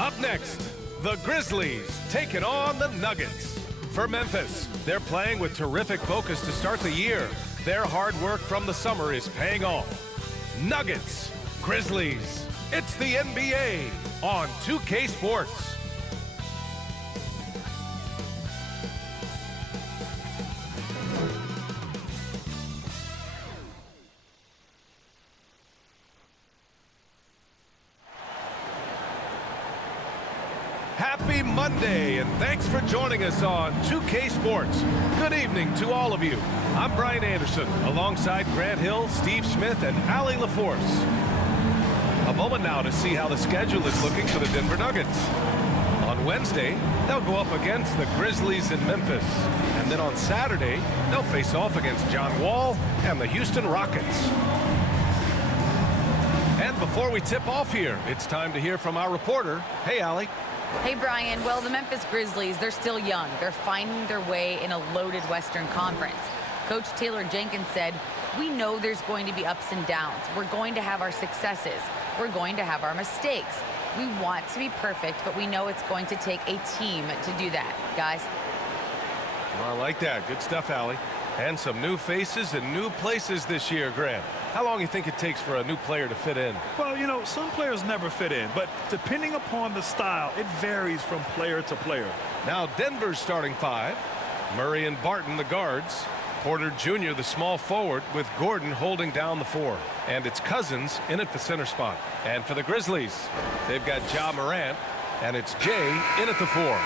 Up next, the Grizzlies taking on the Nuggets. For Memphis, they're playing with terrific focus to start the year. Their hard work from the summer is paying off. Nuggets, Grizzlies, it's the NBA on 2K Sports. Happy Monday, and thanks for joining us on 2K Sports. Good evening to all of you. I'm Brian Anderson, alongside Grant Hill, Steve Smith, and Allie LaForce. A moment now to see how the schedule is looking for the Denver Nuggets. On Wednesday, they'll go up against the Grizzlies in Memphis. And then on Saturday, they'll face off against John Wall and the Houston Rockets. And before we tip off here, it's time to hear from our reporter. Hey, Allie. Hey, Brian. Well, the Memphis Grizzlies, they're still young. They're finding their way in a loaded Western Conference. Coach Taylor Jenkins said, we know there's going to be ups and downs. We're going to have our successes. We're going to have our mistakes. We want to be perfect, but we know it's going to take a team to do that, guys. Well, I like that. Good stuff, Allie. And some new faces and new places this year, Grant. How long do you think it takes for a new player to fit in? Well, you know, some players never fit in, but depending upon the style, it varies from player to player. Now Denver's starting five. Murray and Barton, the guards. Porter Jr., the small forward, with Gordon holding down the four. And it's Cousins in at the center spot. And for the Grizzlies, they've got Ja Morant, and it's Jay in at the four.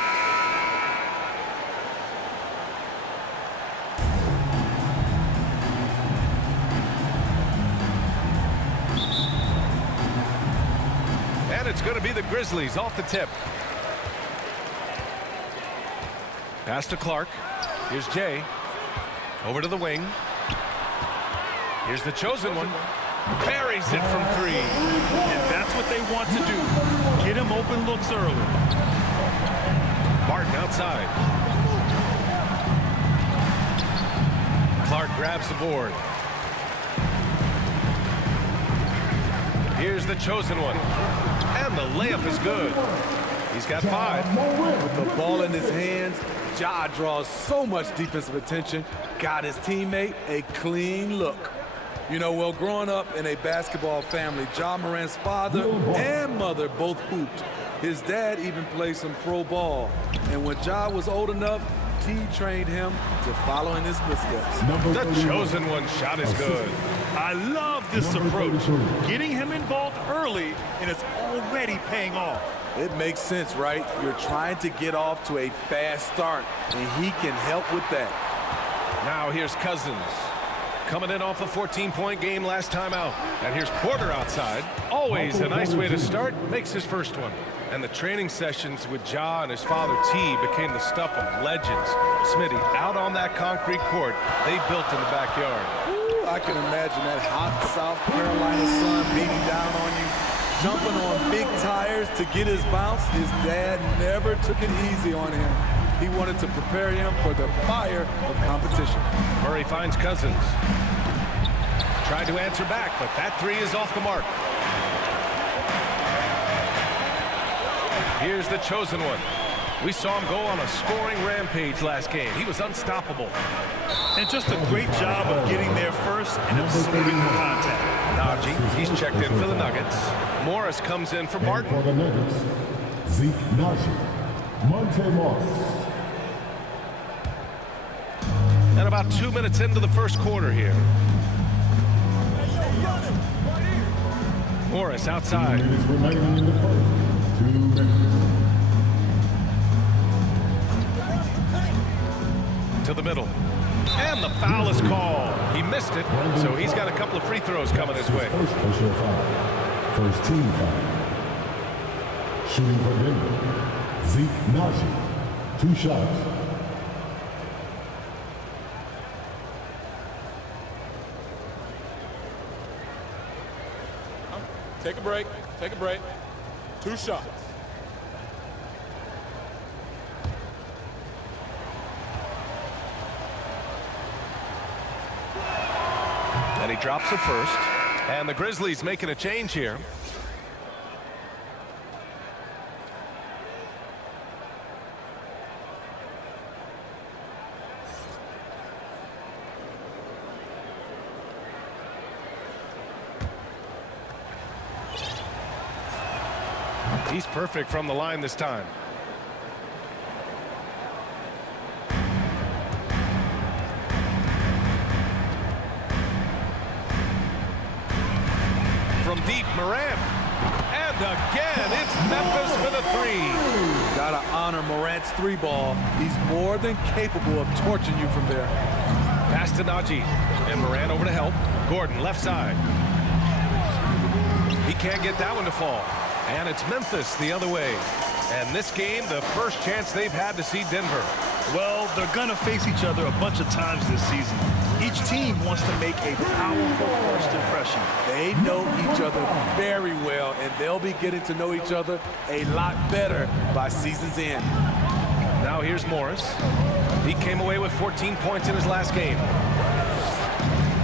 And it's going to be the Grizzlies off the tip. Pass to Clark. Here's Jay. Over to the wing. Here's the chosen one. Buries it from three. And that's what they want to do. Get him open looks early. Barton outside. Clark grabs the board. Here's the chosen one. And the layup is good. He's got five. With the ball in his hands, Ja draws so much defensive attention, got his teammate a clean look. You know, well, growing up in a basketball family, Ja Morant's father and mother both hooped. His dad even played some pro ball. And when Ja was old enough, he trained him to follow in his footsteps. The chosen one shot is good. I love this approach. Getting him involved early, and it's already paying off. It makes sense, right? You're trying to get off to a fast start, and he can help with that. Now here's Cousins. Coming in off a 14-point game last time out. And here's Porter outside. Always a nice way to start. Makes his first one. And the training sessions with Ja and his father T became the stuff of legends. Smitty, out on that concrete court they built in the backyard. Ooh, I can imagine that hot South Carolina sun beating down on you. Jumping on big tires to get his bounce. His dad never took it easy on him. He wanted to prepare him for the fire of competition. Murray finds Cousins. Tried to answer back, but that three is off the mark. Here's the chosen one. We saw him go on a scoring rampage last game. He was unstoppable. And just a great job of getting there first and absorbing the contact. Najee, he's checked in for the Nuggets. Morris comes in for Barton. For the Nuggets, Zeke Najee, Monte Morris. And about 2 minutes into the first quarter here. Morris outside. 2 minutes remaining in the first. 2 minutes. To the middle. And the foul is called. He missed it, so he's got a couple of free throws coming his way. First personal foul. First team foul. Shooting for Denver, Zeke Najee. 2 shots. Take a break. Take a break. 2 shots. And he drops the first. And the Grizzlies making a change here. He's perfect from the line this time. From deep, Morant. And again, it's Memphis with a three. Gotta honor Morant's three ball. He's more than capable of torching you from there. Pass to Najee. And Morant over to help. Gordon, left side. He can't get that one to fall. And it's Memphis the other way. And this game, the first chance they've had to see Denver. Well, they're going to face each other a bunch of times this season. Each team wants to make a powerful first impression. They know each other very well, and they'll be getting to know each other a lot better by season's end. Now here's Morris. He came away with 14 points in his last game.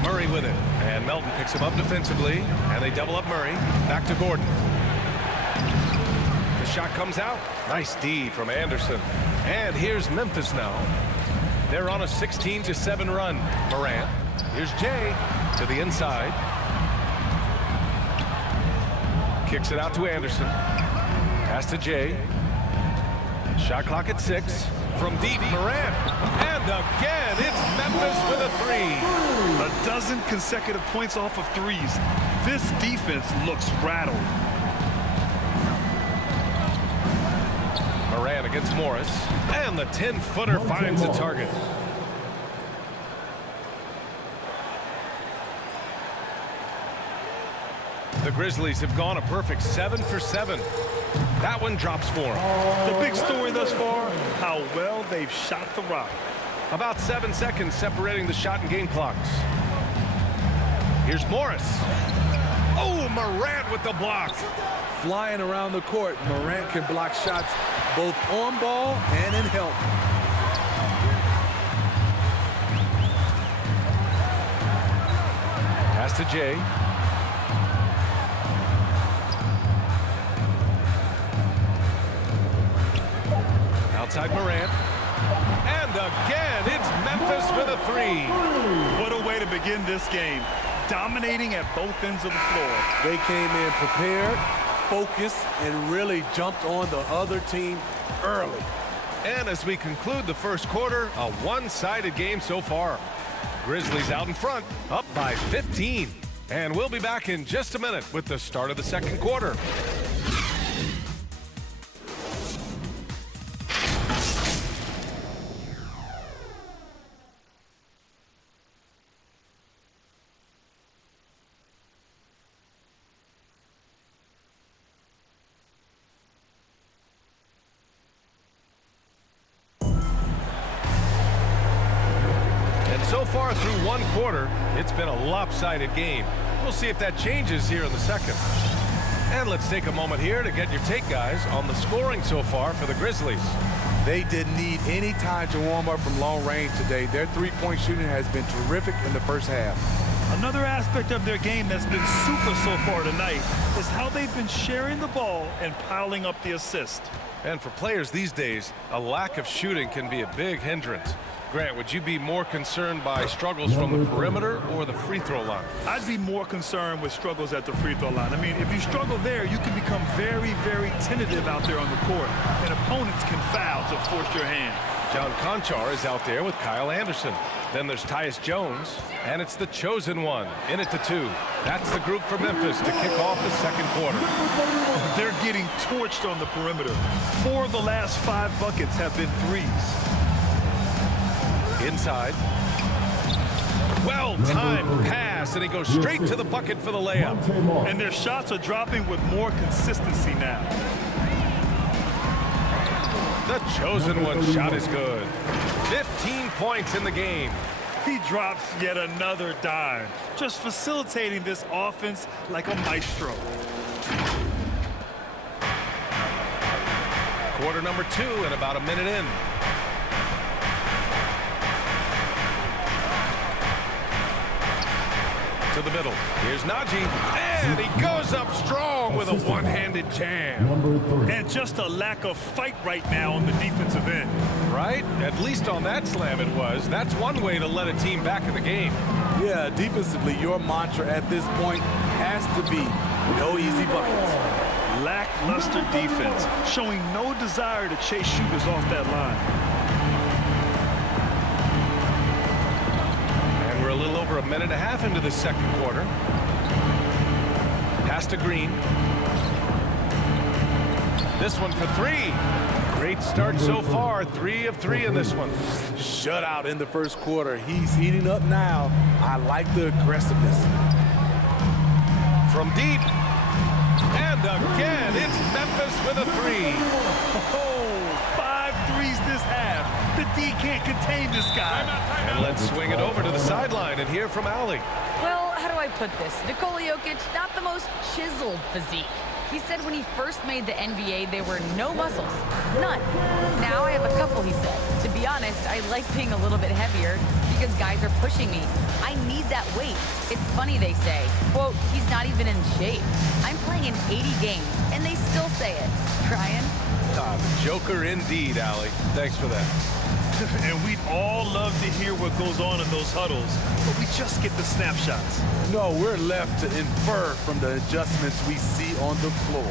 Murray with it. And Melton picks him up defensively. And they double up Murray. Back to Gordon. The shot comes out. Nice D from Anderson. And here's Memphis now. They're on a 16-7 run. Morant. Here's Jay to the inside. Kicks it out to Anderson. Pass to Jay. Shot clock at 6. From deep, Morant. And again, it's Memphis with a three. A dozen consecutive points off of threes. This defense looks rattled. Morant against Morris. And the 10-footer finds the target. The Grizzlies have gone a perfect 7 for 7. That one drops for them. The big story thus far, how well they've shot the rock. About 7 seconds separating the shot and game clocks. Here's Morris. Oh, Morant with the block. Flying around the court, Morant can block shots both on ball and in help. Pass to Jay. Outside Morant. And again, it's Memphis with a three. What a way to begin this game. Dominating at both ends of the floor. They came in prepared, focused, and really jumped on the other team early. And as we conclude the first quarter, a one-sided game so far. Grizzlies out in front, up by 15. And we'll be back in just a minute with the start of the second quarter. So far through one quarter, it's been a lopsided game. We'll see if that changes here in the second. And let's take a moment here to get your take, guys, on the scoring so far for the Grizzlies. They didn't need any time to warm up from long range today. Their three-point shooting has been terrific in the first half. Another aspect of their game that's been super so far tonight is how they've been sharing the ball and piling up the assist. And for players these days, a lack of shooting can be a big hindrance. Grant, would you be more concerned by struggles from the perimeter or the free throw line? I'd be more concerned with struggles at the free throw line. I mean, if you struggle there, you can become very, very tentative out there on the court, and opponents can foul to force your hand. John Conchar is out there with Kyle Anderson. Then there's Tyus Jones, and it's the chosen one in at the 2. That's the group for Memphis to kick off the second quarter. They're getting torched on the perimeter. 4 of the last 5 buckets have been threes. Inside. Well-timed pass, and he goes straight to the bucket for the layup. And their shots are dropping with more consistency now. The chosen one shot is good. 15 points in the game. He drops yet another dime, just facilitating this offense like a maestro. Quarter number 2 and about a minute in. To to the middle. Here's Najee, and he goes up strong with a one-handed jam. Number 3. And just a lack of fight right now on the defensive end. Right? At least on that slam it was. That's one way to let a team back in the game. Yeah, defensively, your mantra at this point has to be no easy buckets. Lackluster defense, showing no desire to chase shooters off that line. And we're a little over a minute and a half into the second quarter. Pass to Green. This one for 3. Great start so far. 3 of 3 in this one. Shutout in the first quarter. He's heating up now. I like the aggressiveness. From deep. And again, it's Memphis with a 3. Oh, 5 threes this half. The D can't contain this guy. And let's swing it over to the sideline and hear from Allie. Well, how do I put this? Nikola Jokic, not the most chiseled physique. He said when he first made the NBA, there were no muscles. None. Now I have a couple, he said. To be honest, I like being a little bit heavier because guys are pushing me. I need that weight. It's funny they say, quote, he's not even in shape. I'm playing in 80 games, and they still say it. Brian? Joker indeed, Allie. Thanks for that. And we'd all love to hear what goes on in those huddles, but we just get the snapshots. No, we're left to infer from the adjustments we see on the floor.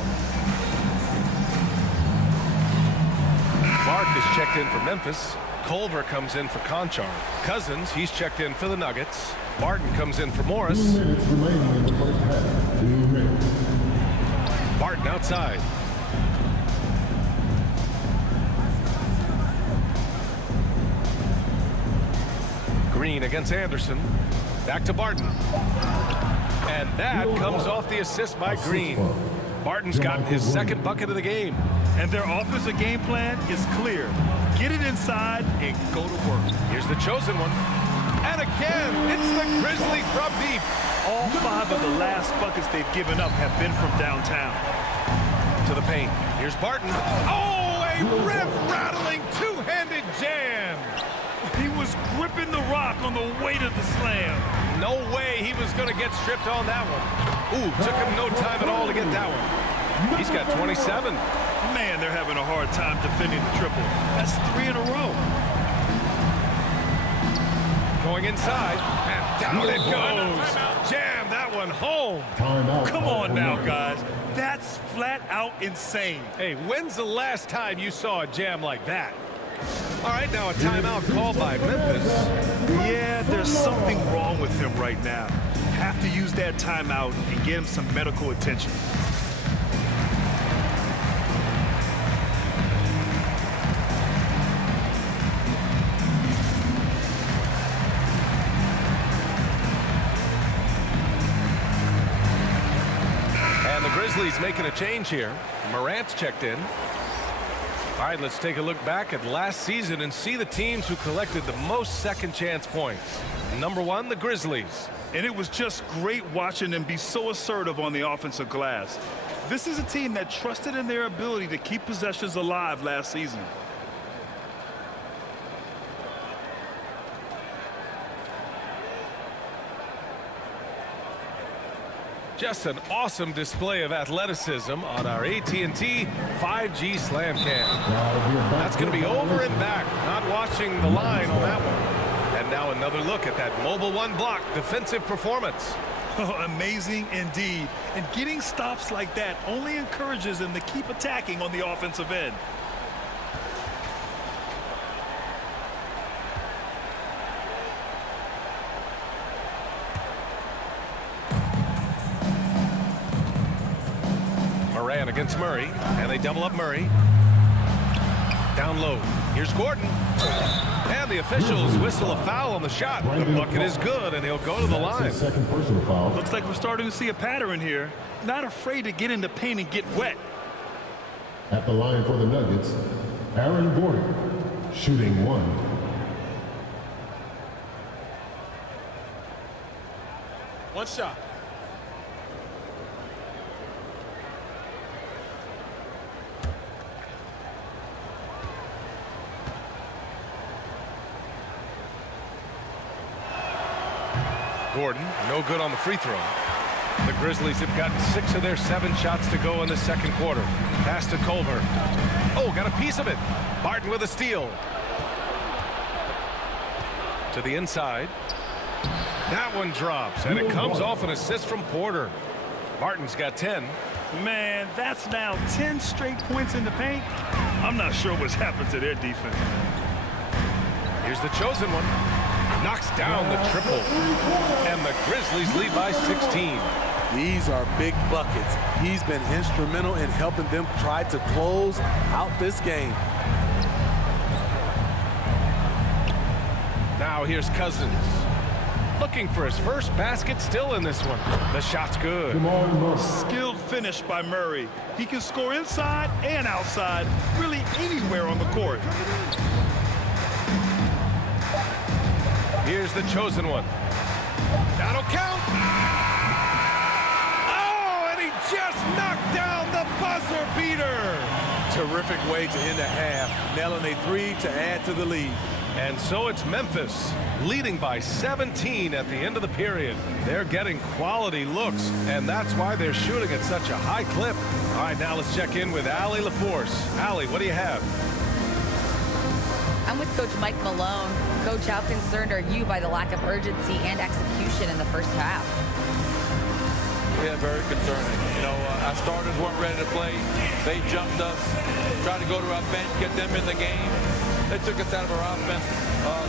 Clark is checked in for Memphis. Culver comes in for Conchar. Cousins, he's checked in for the Nuggets. Barton comes in for 2 Morris. minutes remaining in the first half. 2 minutes. Barton outside. Green against Anderson. Back to Barton. And that comes off the assist by Green. Barton's gotten his second bucket of the game. And their offensive game plan is clear. Get it inside and go to work. Here's the chosen one. And again, it's the Grizzlies from deep. All 5 of the last buckets they've given up have been from downtown. To the paint. Here's Barton. Oh, a rip-rattling two-handed jam. He was gripping the rock on the weight of the slam. No way he was going to get stripped on that one. Ooh, took him no time at all to get that one. He's got 27. Man, they're having a hard time defending the triple. That's 3 in a row. Going inside, and down it goes. Jam that one home. Timeout. Come on now, guys. That's flat out insane. Hey, when's the last time you saw a jam like that? All right, now a timeout called by Memphis. Yeah, there's something wrong with him right now. Have to use that timeout and get him some medical attention. And the Grizzlies making a change here. Morant's checked in. All right, let's take a look back at last season and see the teams who collected the most second chance points. Number 1, the Grizzlies. And it was just great watching them be so assertive on the offensive glass. This is a team that trusted in their ability to keep possessions alive last season. Just an awesome display of athleticism on our AT&T 5G Slam Cam. That's going to be over and back. Not watching the line on that one. And now another look at that mobile one block defensive performance. Amazing indeed. And getting stops like that only encourages them to keep attacking on the offensive end. Moran against Murray, and they double up Murray. Down low. Here's Gordon. And the officials whistle a foul on the shot. The bucket is good, and he'll go to the line. Second personal foul. Looks like we're starting to see a pattern here. Not afraid to get in the paint and get wet. At the line for the Nuggets, Aaron Gordon, shooting 1. One shot. Gordon, no good on the free throw. The Grizzlies have gotten 6 of their 7 shots to go in the second quarter. Pass to Culver. Oh, got a piece of it. Barton with a steal. To the inside. That one drops, and it comes off an assist from Porter. Barton's got 10. Man, that's now 10 straight points in the paint. I'm not sure what's happened to their defense. Here's the chosen one. Knocks down the triple. And the Grizzlies lead by 16. These are big buckets. He's been instrumental in helping them try to close out this game. Now here's Cousins. Looking for his first basket, still in this one. The shot's good. Skilled finish by Murray. He can score inside and outside, really anywhere on the court. Here's the chosen one. That'll count. Oh, and he just knocked down the buzzer beater. Terrific way to end the half, nailing a 3 to add to the lead. And so it's Memphis leading by 17 at the end of the period. They're getting quality looks, and that's why they're shooting at such a high clip. All right, now let's check in with Allie LaForce. Allie, what do you have? I'm with Coach Mike Malone. Coach, how concerned are you by the lack of urgency and execution in the first half? Yeah, very concerning. You know, our starters weren't ready to play. They jumped us, tried to go to our bench, get them in the game. They took us out of our offense,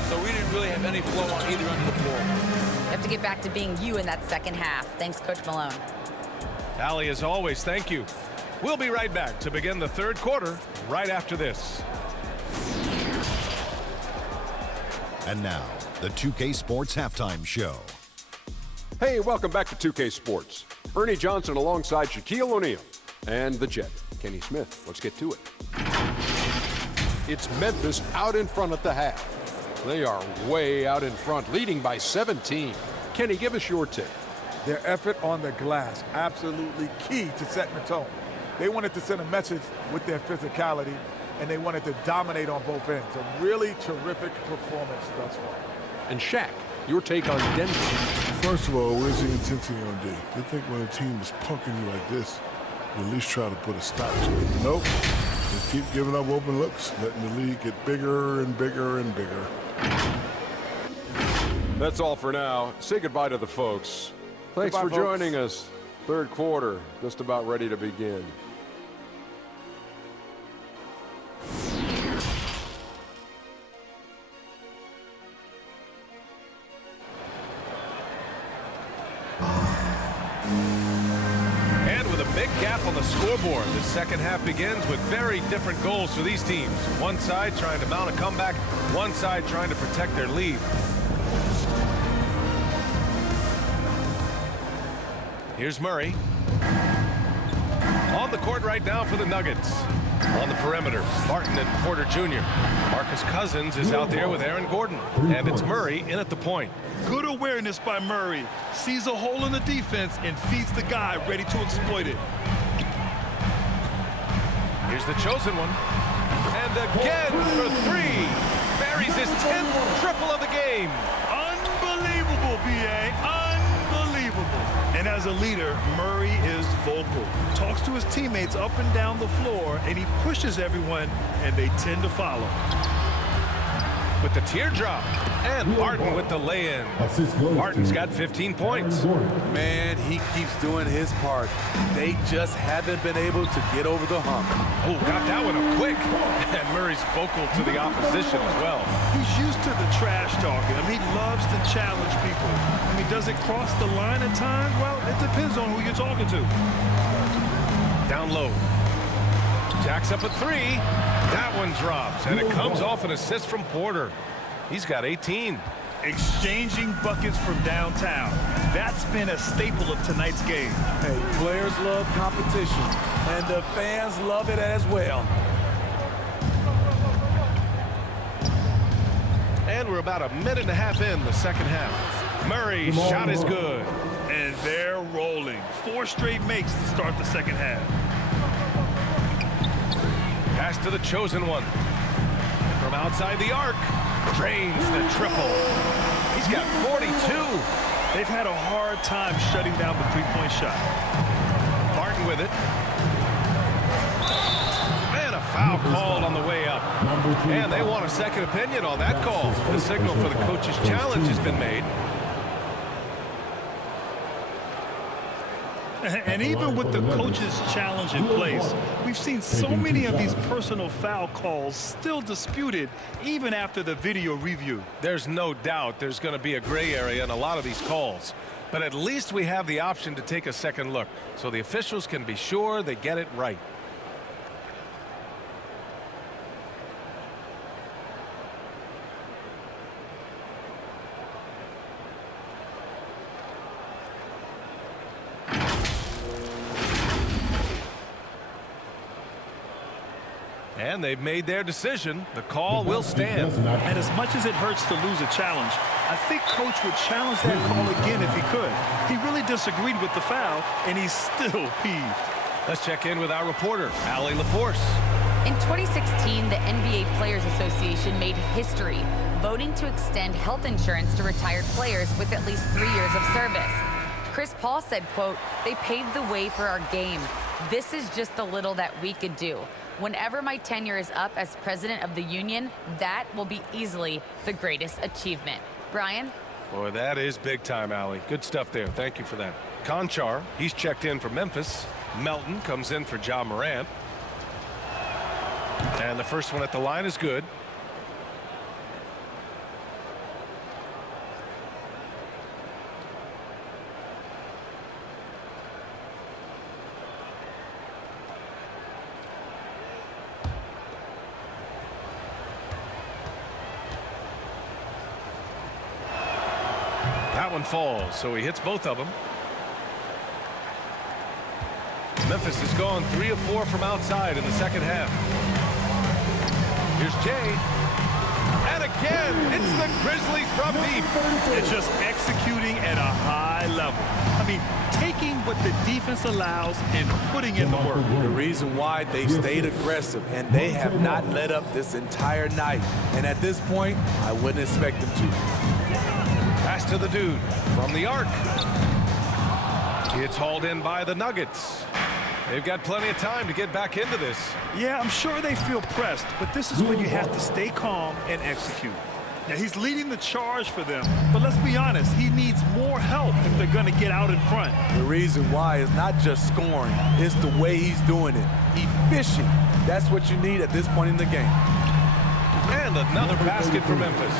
so we didn't really have any flow on either end of the floor. You have to get back to being you in that second half. Thanks, Coach Malone. Allie, as always, thank you. We'll be right back to begin the third quarter right after this. And now, the 2K Sports Halftime Show. Hey, welcome back to 2K Sports. Ernie Johnson alongside Shaquille O'Neal and the Jet, Kenny Smith. Let's get to it. It's Memphis out in front at the half. They are way out in front, leading by 17. Kenny, give us your take. Their effort on the glass, absolutely key to setting the tone. They wanted to send a message with their physicality, and they wanted to dominate on both ends. A really terrific performance thus far. And Shaq, your take on Denver. First of all, where's the intensity on D? You think when a team is punking you like this, you at least try to put a stop to it. Nope. Just keep giving up open looks, letting the league get bigger and bigger and bigger. That's all for now. Say goodbye to the folks. Thanks Goodbye, for joining us. Third quarter, just about ready to begin. Big gap on the scoreboard. The second half begins with very different goals for these teams. One side trying to mount a comeback, one side trying to protect their lead. Here's Murray. On the court right now for the Nuggets. On the perimeter, Barton and Porter Jr. Marcus Cousins is out there with Aaron Gordon. And it's Murray in at the point. Good awareness by Murray. Sees a hole in the defense and feeds the guy ready to exploit it. Here's the chosen one. And again for 3. Buries his 10th triple of the game. Unbelievable, B.A. Unbelievable. And as a leader, Murray is vocal. Talks to his teammates up and down the floor, and he pushes everyone, and they tend to follow. With the teardrop. And Barton with the lay-in. Barton's got 15 points. Man, he keeps doing his part. They just haven't been able to get over the hump. Oh, got that one up quick. And Murray's vocal to the opposition as well. He's used to the trash talking. I mean, he loves to challenge people. I mean, does it cross the line at times? Well, it depends on who you're talking to. Down low. Jacks up a 3. That one drops, and it comes off an assist from Porter. He's got 18. Exchanging buckets from downtown. That's been a staple of tonight's game. Hey, players love competition, and the fans love it as well. And we're about a minute and a half in the second half. Murray's shot is good. And they're rolling. 4 straight makes to start the second half. Pass to the chosen one. From outside the arc. Drains the triple. He's got 42. They've had a hard time shutting down the three-point shot. Martin with it. And a foul called on the way up. And they want a second opinion on that call. The signal for the coach's challenge has been made. And even with the coach's challenge in place, we've seen so many of these personal foul calls still disputed even after the video review. There's no doubt there's going to be a gray area in a lot of these calls. But at least we have the option to take a second look so the officials can be sure they get it right. And they've made their decision. The call will stand. And as much as it hurts to lose a challenge, I think Coach would challenge that call again if he could. He really disagreed with the foul, and he's still peeved. Let's check in with our reporter, Allie LaForce. In 2016, the NBA Players Association made history, voting to extend health insurance to retired players with at least 3 years of service. Chris Paul said, quote, "They paved the way for our game. This is just the little that we could do. Whenever my tenure is up as president of the union, that will be easily the greatest achievement." Brian? Boy, that is big time, Allie. Good stuff there. Thank you for that. Conchar, he's checked in for Memphis. Melton comes in for Ja Morant. And the first one at the line is good. That one falls, so he hits both of them. Memphis has gone 3 of 4 from outside in the second half. Here's Jay. And again, it's the Grizzlies from deep. It's just executing at a high level. I mean, taking what the defense allows and putting in the work. The reason why they've stayed aggressive, and they have not let up this entire night. And at this point, I wouldn't expect them to. Pass to the dude from the arc. It's hauled in by the Nuggets. They've got plenty of time to get back into this. Yeah, I'm sure they feel pressed, but this is when you have to stay calm and execute. Now, he's leading the charge for them, but let's be honest, he needs more help if they're going to get out in front. The reason why is not just scoring, it's the way he's doing it. Efficient. That's what you need at this point in the game. And another basket for Memphis.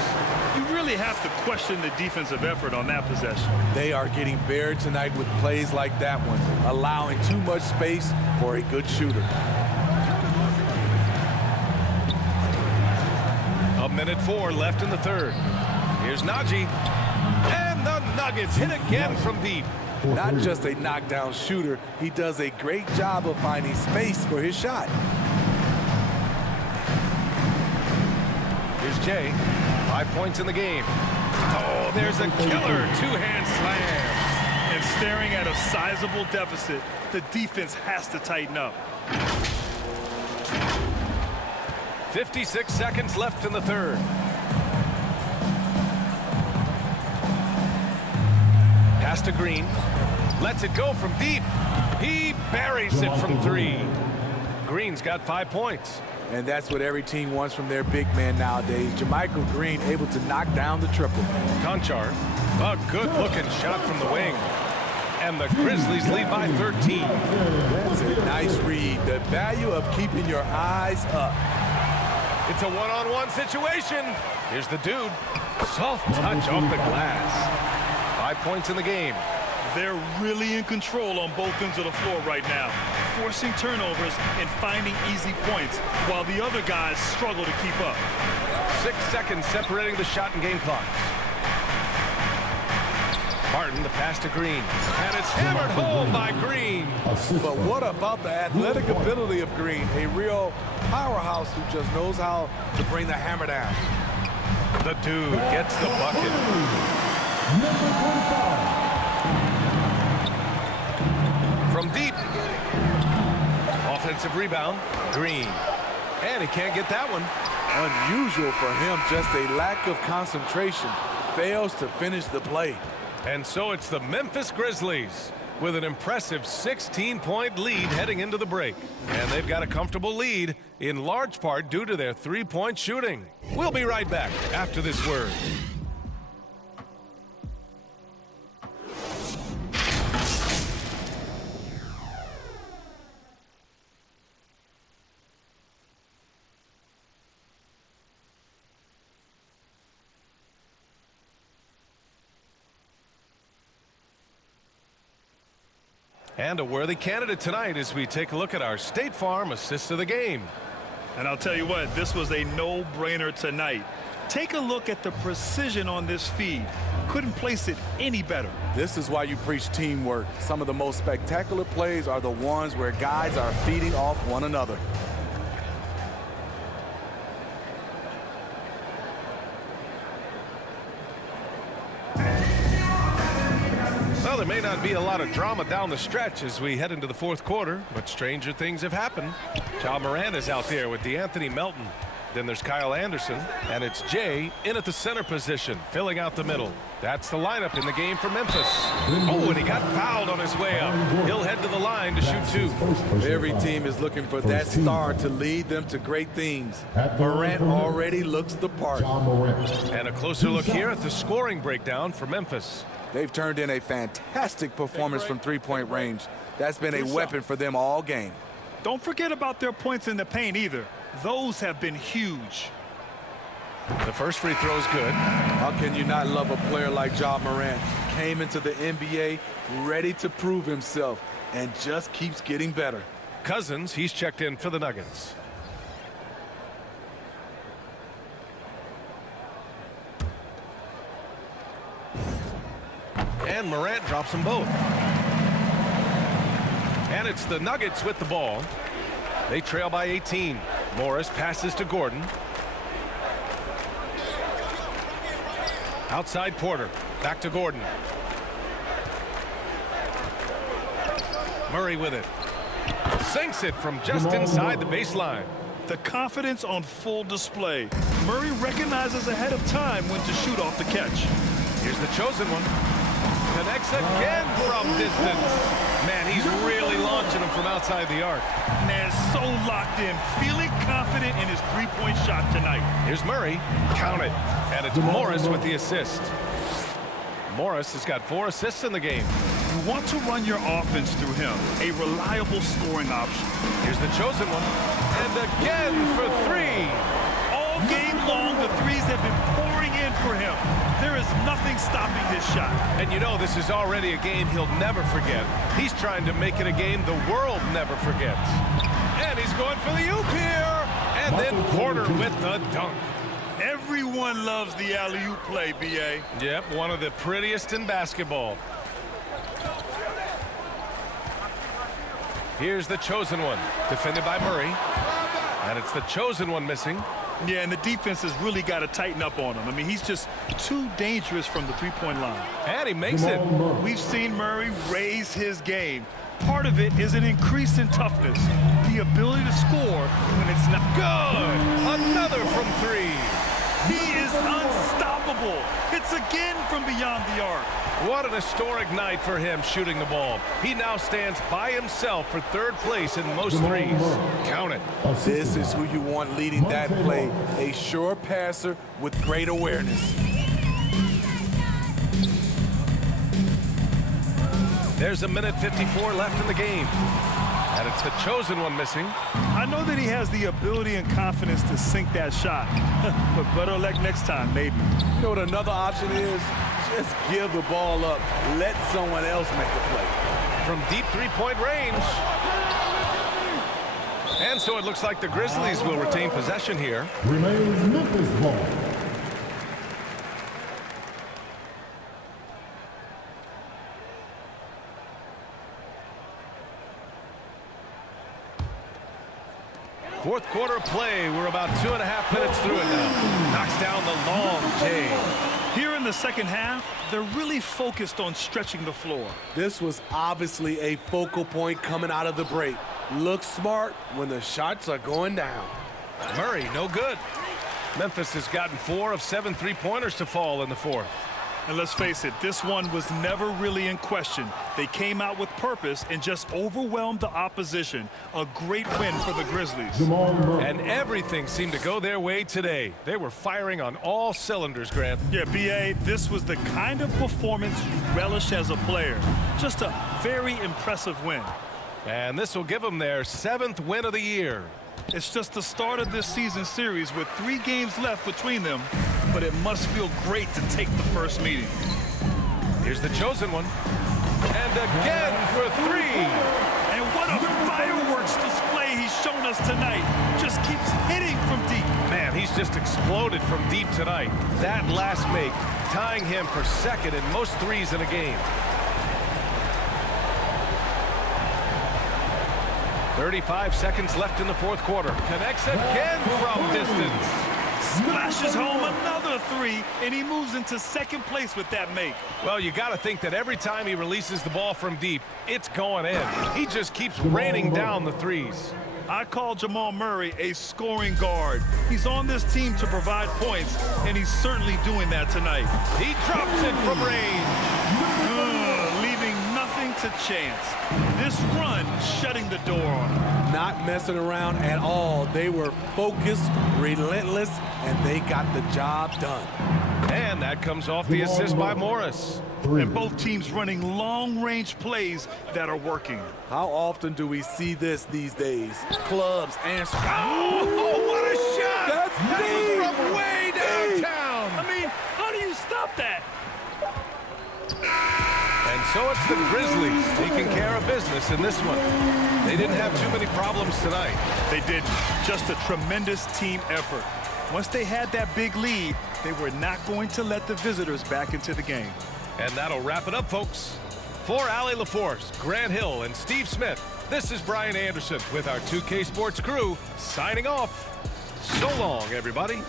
You really have to question the defensive effort on that possession. They are getting buried tonight with plays like that one, allowing too much space for a good shooter. A minute 4 left in the third. Here's Najee. And the Nuggets hit again from deep. Not just a knockdown shooter, he does a great job of finding space for his shot. Here's Jay. 5 points in the game. Oh, there's a killer two-hand slam. And staring at a sizable deficit, the defense has to tighten up. 56 seconds left in the third. Pass to Green. Lets it go from deep. He buries it from 3. Green's got 5 points. And that's what every team wants from their big man nowadays. Jermichael Green able to knock down the triple. Conchar, a good-looking shot from the wing. And the Grizzlies lead by 13. That's a nice read. The value of keeping your eyes up. It's a one-on-one situation. Here's the dude. Soft touch off the glass. 5 points in the game. They're really in control on both ends of the floor right now, forcing turnovers and finding easy points while the other guys struggle to keep up. 6 seconds separating the shot and game clocks. Martin, the pass to Green. And it's hammered home by Green. But what about the athletic ability of Green? A real powerhouse who just knows how to bring the hammer down. The dude gets the bucket. From deep. Offensive rebound. Green. And he can't get that one. Unusual for him, just a lack of concentration. Fails to finish the play. And so it's the Memphis Grizzlies with an impressive 16-point lead heading into the break. And they've got a comfortable lead in large part due to their three-point shooting. We'll be right back after this word. And a worthy candidate tonight as we take a look at our State Farm assist of the game. And I'll tell you what, this was a no-brainer tonight. Take a look at the precision on this feed. Couldn't place it any better. This is why you preach teamwork. Some of the most spectacular plays are the ones where guys are feeding off one another. Well, there may not be a lot of drama down the stretch as we head into the fourth quarter, but stranger things have happened. Ja Morant is out there with DeAnthony Melton. Then there's Kyle Anderson, and it's Jay in at the center position, filling out the middle. That's the lineup in the game for Memphis. Oh, and he got fouled on his way up. He'll head to the line to shoot two. Every team is looking for that star to lead them to great things. Morant already looks the part. And a closer look here at the scoring breakdown for Memphis. They've turned in a fantastic performance from three-point range. That's been a weapon for them all game. Don't forget about their points in the paint either. Those have been huge. The first free throw is good. How can you not love a player like Ja Morant? Came into the NBA ready to prove himself and just keeps getting better. Cousins, he's checked in for the Nuggets. And Morant drops them both. And it's the Nuggets with the ball. They trail by 18. Morris passes to Gordon. Outside Porter. Back to Gordon. Murray with it. Sinks it from just inside the baseline. The confidence on full display. Murray recognizes ahead of time when to shoot off the catch. Here's the chosen one. Connects again from distance. Man, he's really launching him from outside the arc. Man, so locked in, feeling confident in his three-point shot tonight. Here's Murray. Count it. And it's Morris with the assist. Morris has got 4 assists in the game. You want to run your offense through him, a reliable scoring option. Here's the chosen one. And again for 3. All game long, the threes have been pouring in for him. There is nothing stopping his shot. And you know this is already a game he'll never forget. He's trying to make it a game the world never forgets. And he's going for the oop here. And then Porter with the dunk. Everyone loves the alley-oop play, B.A. Yep, one of the prettiest in basketball. Here's the chosen one, defended by Murray. And it's the chosen one missing. Yeah, and the defense has really got to tighten up on him. I mean, he's just too dangerous from the three-point line. And he makes it. We've seen Murray raise his game. Part of it is an increase in toughness, the ability to score when it's not good. Another from 3. He is unstoppable. It's again from beyond the arc. What an historic night for him shooting the ball. He now stands by himself for 3rd place in most threes. Count it. This is who you want leading that play. A sure passer with great awareness. There's 1:54 left in the game. And it's the chosen one missing. I know that he has the ability and confidence to sink that shot. But better luck next time, maybe. You know what another option is? Just give the ball up. Let someone else make the play. From deep three-point range. And so it looks like the Grizzlies will retain possession here. Remains Memphis ball. Fourth quarter play. We're about 2.5 minutes through it now. Knocks down the long J. Here in the second half, they're really focused on stretching the floor. This was obviously a focal point coming out of the break. Look smart when the shots are going down. Murray, no good. Memphis has gotten 4 of 7 3-pointers to fall in the fourth. And let's face it, this one was never really in question. They came out with purpose and just overwhelmed the opposition. A great win for the Grizzlies. And everything seemed to go their way today. They were firing on all cylinders, Grant. Yeah, B.A., this was the kind of performance you relish as a player. Just a very impressive win. And this will give them their 7th win of the year. It's just the start of this season series with 3 games left between them, but it must feel great to take the first meeting. Here's the chosen one. And again for 3. And what a fireworks display he's shown us tonight. Just keeps hitting from deep. Man, he's just exploded from deep tonight. That last make, tying him for 2nd in most threes in a game. 35 seconds left in the 4th quarter. Connects again from distance. Splashes home another 3, and he moves into 2nd place with that make. Well, you got to think that every time he releases the ball from deep, it's going in. He just keeps raining down the threes. I call Jamal Murray a scoring guard. He's on this team to provide points, and he's certainly doing that tonight. He drops it from range. Leaving nothing to chance. This run shutting the door on him. Not messing around at all. They were focused, relentless, and they got the job done. And that comes off the assist by Morris. And both teams running long-range plays that are working. How often do we see this these days? Clubs and... Oh, what a shot! That was from way downtown. I mean, how do you stop that? And so it's the Grizzlies taking care of business in this one. They didn't have too many problems tonight. They didn't. Just a tremendous team effort. Once they had that big lead, they were not going to let the visitors back into the game. And that'll wrap it up, folks. For Allie LaForce, Grant Hill, and Steve Smith, this is Brian Anderson with our 2K Sports crew signing off. So long, everybody.